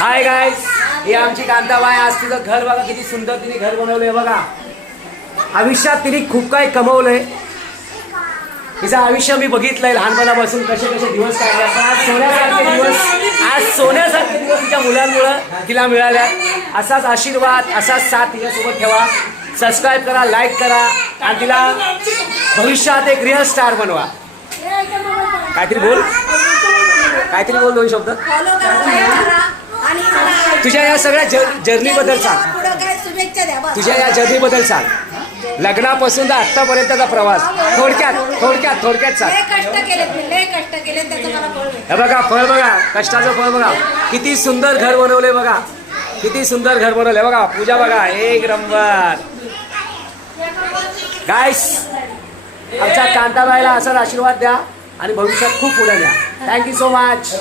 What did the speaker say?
Hi guys, ही आमची कांताबाई. आज तिचं घर बघा किती सुंदर तिने घर बनवलंय बघा. आयुष्यात तिने खूप काही कमवलंय. तिचं आयुष्य मी बघितलंय लहानपणापासून कसे कसे दिवस काढले. पण आज सोन्यासारखे दिवस तिच्या मुलांमुळं तिला मिळाल्या. असाच आशीर्वाद, असाच साथ तिच्यासोबत ठेवा. सबस्क्राईब करा, लाईक करा आणि तिला भविष्यात एक रिअल स्टार बनवा. काहीतरी बोल दोन शब्द. तुझ्या या सगळ्या जर्नीबद्दल सांग. तुझ्या या जर्नीबद्दल सांग. लग्नापासून तर आत्तापर्यंतचा प्रवास थोडक्यात सांग. हे बघा फळ बघा, कष्टाचं फळ बघा. किती सुंदर घर बनवले बघा, किती सुंदर घर बनवले बघा. पूजा बघा, एक नंबर. गाईस, आमच्या कांताबाईला असाच आशीर्वाद द्या आणि भविष्यात खूप पुढे द्या. Thank you so much.